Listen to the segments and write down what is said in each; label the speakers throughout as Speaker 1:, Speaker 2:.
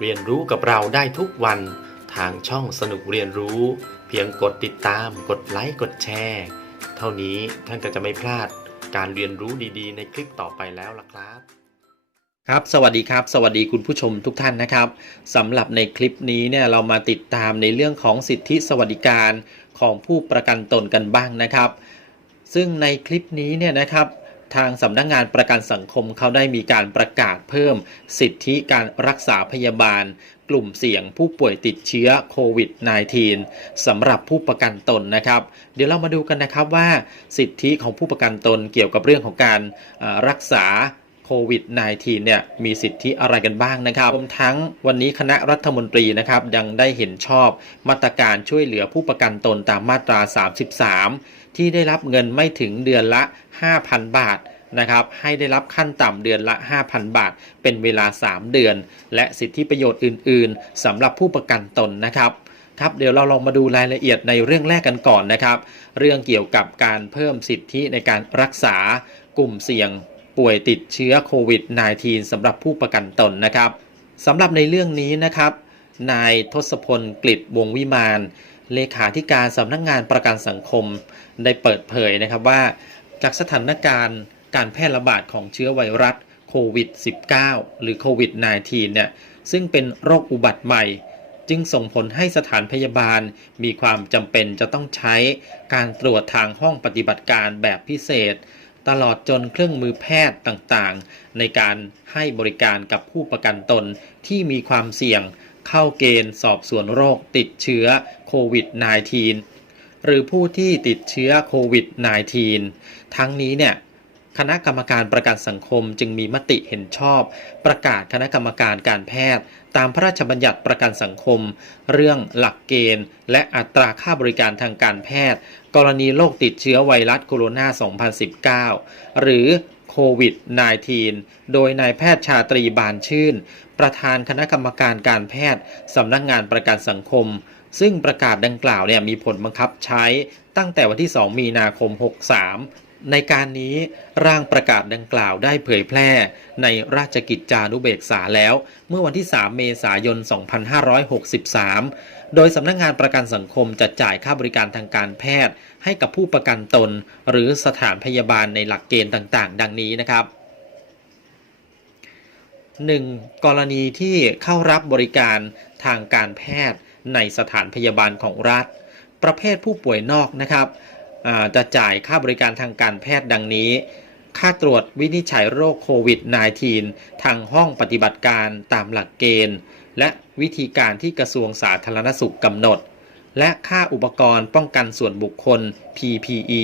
Speaker 1: เรียนรู้กับเราได้ทุกวันทางช่องสนุกเรียนรู้ เพียงกดติดตาม กดไลค์กดแชร์ เท่านี้ท่านก็จะไม่พลาดการเรียนรู้ดีๆ ในคลิปต่อไปแล้วล่ะครับ
Speaker 2: ครับ สวัสดีครับ สวัสดีคุณผู้ชมทุกท่านนะครับสำหรับในคลิปนี้เนี่ยเรามาติดตามในเรื่องของสิทธิสวัสดิการของผู้ประกันตนกันบ้างนะครับ ซึ่งในคลิปนี้เนี่ยนะครับ ทางสำนักงงานประกันสังคมเขาได้มีการประกาศเพิ่มสิทธิการรักษาพยาบาล กลุ่มเสี่ยงผู้ป่วยติดเชื้อโควิด -19 สำหรับผู้ประกันตนนะครับ เดี๋ยวเรามาดูกันนะครับว่าสิทธิของผู้ประกันตนเกี่ยวกับเรื่องของการรักษาโควิด -19 เนี่ยมีสิทธิอะไรกันบ้างนะครับรวมทั้งวันนี้คณะรัฐมนตรีนะครับยังได้เห็นชอบมาตรการช่วยเหลือผู้ประกันตนตามมาตรา 33 ที่ได้รับเงินไม่ถึงเดือนละ 5,000 บาทนะครับให้ได้รับขั้นต่ำเดือนละ 5,000 บาท เป็นเวลา 3 เดือน และสิทธิประโยชน์อื่น ๆสำหรับผู้ประกันตนนะครับครับเดี๋ยวเราลองมาดูรายละเอียดในเรื่องแรกกันก่อนนะครับ เรื่องเกี่ยวกับการเพิ่มสิทธิในการรักษากลุ่มเสี่ยงป่วยติดเชื้อโควิด -19 สำหรับผู้ประกันตนนะครับสำหรับในเรื่องนี้นะครับ นายทศพลกฤษวงวิมาน เลขาธิการสำนักงงานประกันสังคมได้เปิดเผยนะครับว่า จากสถานการณ์การแพร่ระบาดของเชื้อไวรัสโควิด -19 หรือโควิด -19 เนี่ยซึ่งเป็นโรคอุบัติใหม่ จึงส่งผลให้สถานพยาบาลมีความจำเป็นจะต้องใช้การตรวจทางห้องปฏิบัติการแบบพิเศษ ตลอดจนเครื่องมือแพทย์ต่างๆ ในการให้บริการกับผู้ประกันตนที่มีความเสี่ยง เข้าเกณฑ์สอบสวนโรคติดเชื้อโควิด -19 หรือผู้ที่ติดเชื้อโควิด -19 ทั้งนี้เนี่ยคณะกรรมการประกันสังคมจึงมีมติเห็นชอบ ประกาศคณะกรรมการการแพทย์ ตามพระราชบัญญัติประกันสังคม เรื่องหลักเกณฑ์ และอัตราค่าบริการทางการแพทย์ กรณีโรคติดเชื้อไวรัสโคโรนา 2019 หรือโควิด -19 โดยนายแพทย์ชาตรีบานชื่น ประธานคณะกรรมการการแพทย์สำนักงานประกันสังคม ซึ่งประกาศดังกล่าวเนี่ยมีผลบังคับใช้ตั้งแต่วันที่ 2 มีนาคม 63 ในการนี้ร่างประกาศดังกล่าวได้เผยแพร่ในราชกิจจานุเบกษาแล้ว เมื่อวันที่ 3 เมษายน 2563 โดยสำนักงงานประกันสังคมจะจ่ายค่าบริการทางการแพทย์ ให้กับผู้ประกันตน หรือสถานพยาบาลในหลักเกณฑ์ต่างๆ ดังนี้นะครับ 1. กรณีที่เข้ารับบริการทางการแพทย์ในสถานพยาบาลของรัฐ ประเภทผู้ป่วยนอกนะครับจะจ่ายค่าบริการทางการแพทย์ดังนี้ ค่าตรวจวินิจฉัยโรคโควิด -19 ทางห้องปฏิบัติการตามหลักเกณฑ์ และวิธีการที่กระทรวงสาธารณสุขกำหนด และค่าอุปกรณ์ป้องกันส่วนบุคคล PPE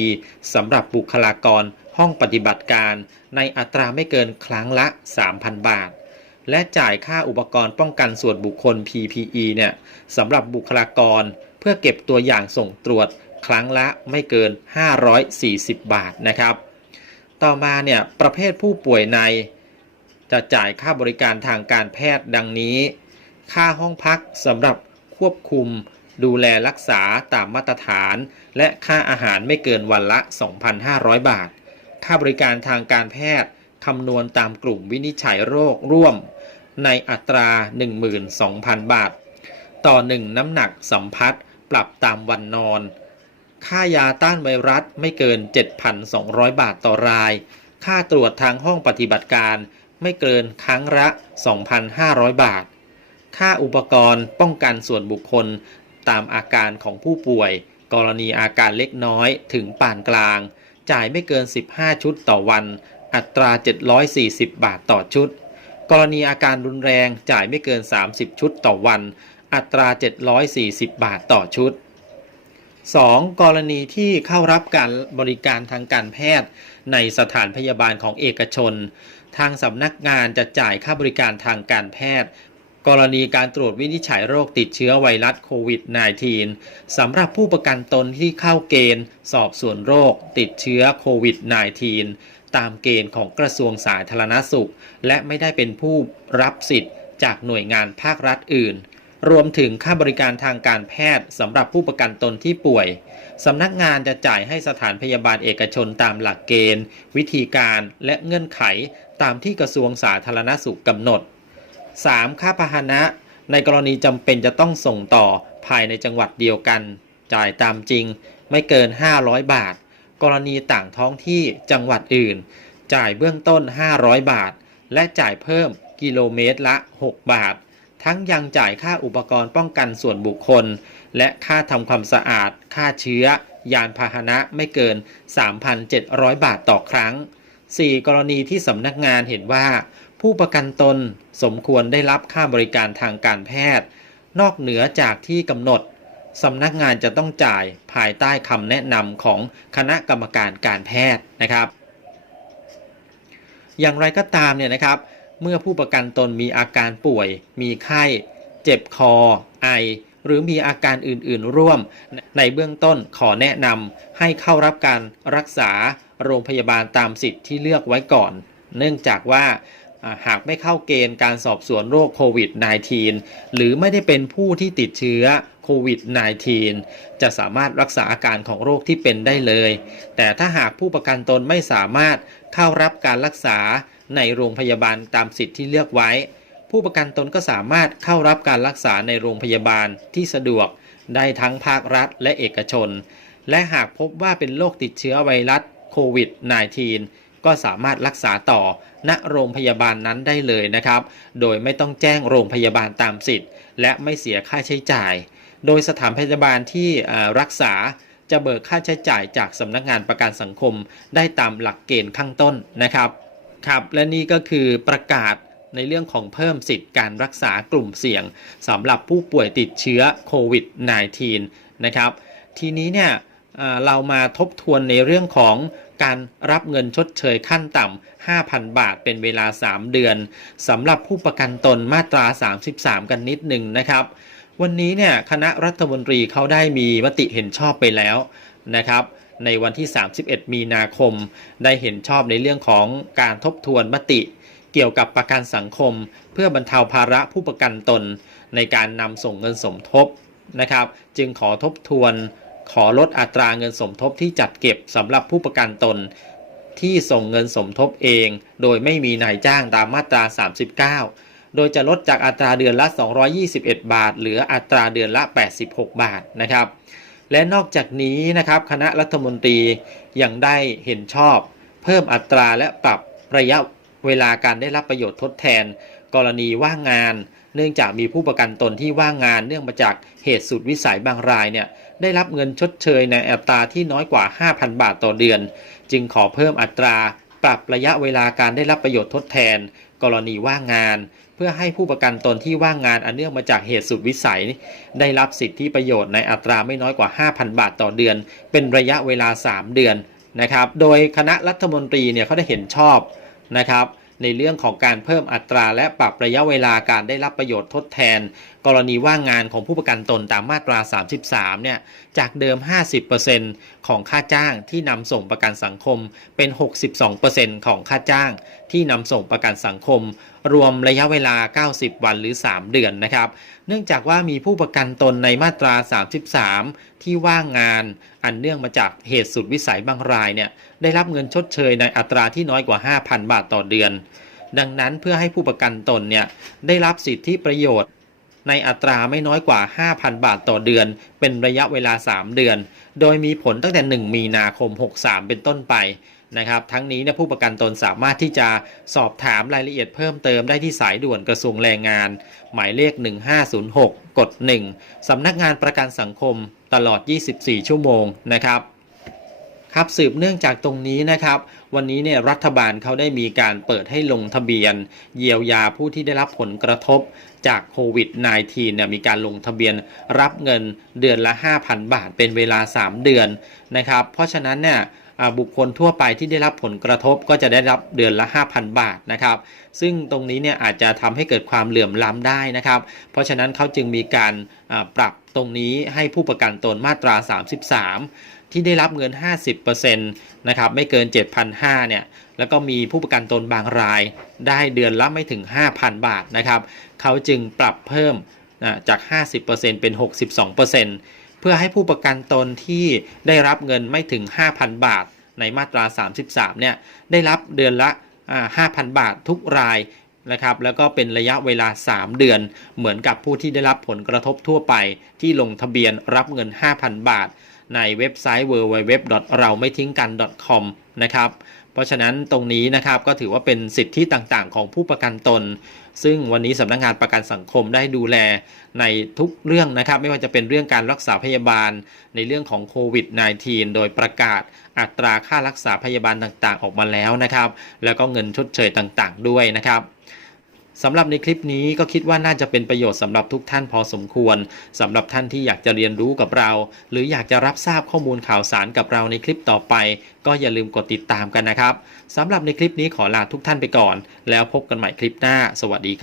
Speaker 2: สำหรับบุคลากรห้องปฏิบัติการ ในอัตราไม่เกินครั้งละ 3,000 บาท และจ่ายค่าอุปกรณ์ป้องกันส่วนบุคคล PPE เนี่ยสำหรับบุคลากรเพื่อเก็บตัวอย่างส่งตรวจครั้งละไม่เกิน 540 บาทนะครับ ต่อมาเนี่ยประเภทผู้ป่วยใน จะจ่ายค่าบริการทางการแพทย์ดังนี้ ค่าห้องพักสำหรับควบคุมดูแลรักษาตามมาตรฐาน และค่าอาหารไม่เกินวันละ 2,500 บาท ค่าบริการทางการแพทย์คำนวณตามกลุ่มวินิจฉัยโรคร่วม ในอัตรา 12,000 บาท ต่อ 1 น้ำหนักสัมผัสปรับตามวันนอน ค่ายาต้านไวรัสไม่เกิน 7,200 บาทต่อราย ค่าตรวจทางห้องปฏิบัติการไม่เกินครั้งละ 2,500 บาท ค่าอุปกรณ์ป้องกันส่วนบุคคลตามอาการของผู้ป่วย กรณีอาการเล็กน้อยถึงปานกลาง จ่ายไม่เกิน 15 ชุดต่อวัน อัตรา 740 บาทต่อชุด กรณีอาการรุนแรงจ่ายไม่เกิน 30 ชุดต่อวัน อัตรา 740 บาทต่อชุด 2. กรณีที่เข้ารับการบริการทางการแพทย์ ในสถานพยาบาลของเอกชน ทางสำนักงานจะจ่ายค่าบริการทางการแพทย์ กรณีการตรวจวินิจฉัยโรคติดเชื้อไวรัสโควิด -19 สำหรับผู้ประกันตนที่เข้าเกณฑ์ สอบสวนโรค ติดเชื้อโควิด -19 ตามเกณฑ์ของกระทรวงสาธารณสุข และไม่ได้เป็นผู้รับสิทธิ์จากหน่วยงานภาครัฐอื่น รวมถึงค่าบริการทางการแพทย์สำหรับผู้ประกันตนที่ป่วยสำนักงานจะจ่ายให้สถานพยาบาลเอกชนตามหลักเกณฑ์ วิธีการและเงื่อนไขตามที่กระทรวงสาธารณสุขกำหนด 3. ค่าพาหนะ ในกรณีจำเป็นจะต้องส่งต่อภายในจังหวัดเดียวกัน จ่ายตามจริงไม่เกิน 500 บาท กรณีต่างท้องที่จังหวัดอื่น จ่ายเบื้องต้น 500 บาท และจ่ายเพิ่มกิโลเมตรละ 6 บาท ทั้งยังจ่ายค่าอุปกรณ์ป้องกันส่วนบุคคล และค่าทำความสะอาด ค่าเชื้อ ยานพาหนะไม่เกิน 3,700 บาทต่อครั้ง 4. กรณีที่สำนักงานเห็นว่า ผู้ประกันตนสมควรได้รับค่าบริการทางการแพทย์ นอกเหนือจากที่กำหนด สำนักงานจะต้องจ่ายภายใต้คำแนะนำของคณะกรรมการการแพทย์นะครับ อย่างไรก็ตามเนี่ยนะครับ เมื่อผู้ประกันตนมีอาการป่วย มีไข้ เจ็บคอ ไอ หรือมีอาการอื่นๆ ร่วม ในเบื้องต้นขอแนะนำให้เข้ารับการรักษาโรงพยาบาลตามสิทธิ์ที่เลือกไว้ก่อน เนื่องจากว่า หากไม่เข้าเกณฑ์การสอบสวนโรคโควิด -19 หรือไม่ได้เป็นผู้ที่ติดเชื้อโควิด -19 จะสามารถรักษาอาการของโรคที่เป็นได้เลย แต่ถ้าหากผู้ประกันตนไม่สามารถเข้ารับการรักษาในโรงพยาบาลตามสิทธิ์ที่เลือกไว้ ผู้ประกันตนก็สามารถเข้ารับการรักษาในโรงพยาบาลที่สะดวกได้ทั้งภาครัฐและเอกชน และหากพบว่าเป็นโรคติดเชื้อไวรัสโควิด -19 ก็สามารถรักษาต่อณโรงพยาบาลนั้นได้เลยนะครับ โดยไม่ต้องแจ้งโรงพยาบาลตามสิทธิ์ และไม่เสียค่าใช้จ่าย โดยสถานพยาบาลที่รักษาจะเบิกค่าใช้จ่ายจากสำนักงานประกันสังคม ได้ตามหลักเกณฑ์ข้างต้นนะครับครับและนี่ก็คือประกาศในเรื่องของเพิ่มสิทธิ์การรักษากลุ่มเสี่ยงสำหรับผู้ป่วยติดเชื้อโควิด -19 นะครับ ทีนี้เนี่ยเรามาทบทวนในเรื่องของ การรับเงินชดเชยขั้นต่ำ 5,000 บาทเป็นเวลา 3 เดือนสำหรับผู้ประกันตนมาตรา 33 กันนิดหนึ่งนะครับ วันนี้เนี่ยคณะรัฐมนตรีเขาได้มีมติเห็นชอบไปแล้วนะครับในวันที่ 31 มีนาคม ได้เห็นชอบในเรื่องของการทบทวนมติ เกี่ยวกับประกันสังคม เพื่อบรรเทาภาระผู้ประกันตน ในการนำส่งเงินสมทบนะครับ จึงขอทบทวน ขอลดอัตราเงินสมทบที่จัดเก็บสำหรับผู้ประกันตน ที่ส่งเงินสมทบเอง โดยไม่มีนายจ้างตามมาตรา 39 โดยจะลดจากอัตราเดือนละ 221 บาท เหลืออัตราเดือนละ 86 บาทนะครับ และนอกจากนี้นะครับคณะรัฐมนตรียังได้เห็นชอบ เพิ่มอัตราและปรับระยะเวลาการได้รับประโยชน์ทดแทน กรณีว่างงาน เนื่องจากมีผู้ประกันตนที่ว่างงาน เนื่องมาจากเหตุสุดวิสัยบางรายเนี่ย ได้รับเงินชดเชยในอัตราที่น้อยกว่า 5,000 บาทต่อเดือน จึงขอเพิ่มอัตรา ปรับระยะเวลาการได้รับประโยชน์ทดแทน กรณีว่างงาน เพื่อให้ผู้ประกันตนที่ว่างงานอันเนื่องมาจากเหตุสุดวิสัย ได้รับสิทธิประโยชน์ในอัตราไม่น้อยกว่า 5,000 บาทต่อเดือน เป็นระยะเวลา 3 เดือนนะครับ โดยคณะรัฐมนตรีเนี่ยเขาได้เห็นชอบนะครับในเรื่องของการเพิ่มอัตราและปรับระยะเวลาการได้รับประโยชน์ทดแทนกรณีว่างงานของผู้ประกันตนตามมาตรา 33 เนี่ย จากเดิม 50%ของค่าจ้างที่นำส่งประกันสังคมเป็น 62%ของค่าจ้างที่นำส่งประกันสังคม รวมระยะเวลา 90 วันหรือ 3 เดือนนะครับ เนื่องจากว่ามีผู้ประกันตนในมาตรา 33 ที่ว่างงาน อันเนื่องมาจากเหตุสุดวิสัยบางรายเนี่ยได้รับเงินชดเชยในอัตราที่น้อยกว่า 5,000 บาทต่อเดือน ดังนั้นเพื่อให้ผู้ประกันตนเนี่ยได้รับสิทธิประโยชน์ ในอัตราไม่น้อยกว่า 5,000 บาทต่อเดือน เป็นระยะเวลา 3 เดือน โดยมีผลตั้งแต่ 1 มีนาคม 63 เป็นต้นไปนะครับทั้งนี้เนี่ยผู้ประกันตนสามารถที่จะสอบถามรายละเอียดเพิ่มเติมได้ที่สายด่วนกระทรวงแรงงาน หมายเลข 1506 กด 1สำนักงานประกันสังคมตลอด 24 ชั่วโมงนะครับ ครับสืบเนื่องจากตรงนี้นะครับ วันนี้เนี่ยรัฐบาลเขาได้มีการเปิดให้ลงทะเบียน เยียวยาผู้ที่ได้รับผลกระทบจากโควิด -19 เนี่ยมีการลงทะเบียนรับเงินเดือนละ 5,000 บาทเป็นเวลา 3 เดือนนะครับ เพราะฉะนั้นเนี่ยบุคคลทั่วไปที่ได้รับผลกระทบก็จะได้รับเดือนละ 5,000 บาทนะครับ ซึ่งตรงนี้เนี่ยอาจจะทำให้เกิดความเหลื่อมล้ำได้นะครับ เพราะฉะนั้นเขาจึงมีการปรับตรงนี้ให้ผู้ประกันตนมาตรา 33 ที่ได้รับเงิน 50%นะครับไม่เกิน 7,500เนี่ยแล้วก็มีผู้ประกันตนบางรายได้เดือนละไม่ถึง 5,000 บาทนะครับเขาจึงปรับเพิ่มนะจาก 50%เป็น 62%เพื่อให้ผู้ประกันตนที่ได้รับเงินไม่ถึง 5,000 บาท ในมาตรา 33เนี่ยได้รับเดือนละอ่า5,000 บาททุกรายนะครับแล้วก็เป็นระยะเวลา 3 เดือน เหมือนกับผู้ที่ได้รับผลกระทบทั่วไปที่ลงทะเบียนรับเงิน 5,000 บาท ในเว็บไซต์ www. เราไม่ทิ้งกัน .com นะครับเพราะฉะนั้นตรงนี้นะครับก็ถือว่าเป็นสิทธิต่างๆ ของผู้ประกันตน ซึ่งวันนี้สำนักงานประกันสังคมได้ดูแลในทุกเรื่องนะครับ ไม่ว่าจะเป็นเรื่องการรักษาพยาบาลในเรื่องของโควิด -19 โดยประกาศอัตราค่ารักษาพยาบาลต่างๆ ออกมาแล้วนะครับ แล้วก็เงินชดเชยต่างๆ ด้วยนะครับ สำหรับในคลิปนี้ก็คิดว่าน่าจะเป็นประโยชน์สำหรับทุกท่านพอสมควรสำหรับท่านที่อยากจะเรียนรู้กับเรา หรืออยากจะรับทราบข้อมูลข่าวสารกับเราในคลิปต่อไป ก็อย่าลืมกดติดตามกันนะครับสำหรับในคลิปนี้ขอลาทุกท่านไปก่อน แล้วพบกันใหม่คลิปหน้า สวัสดีครับ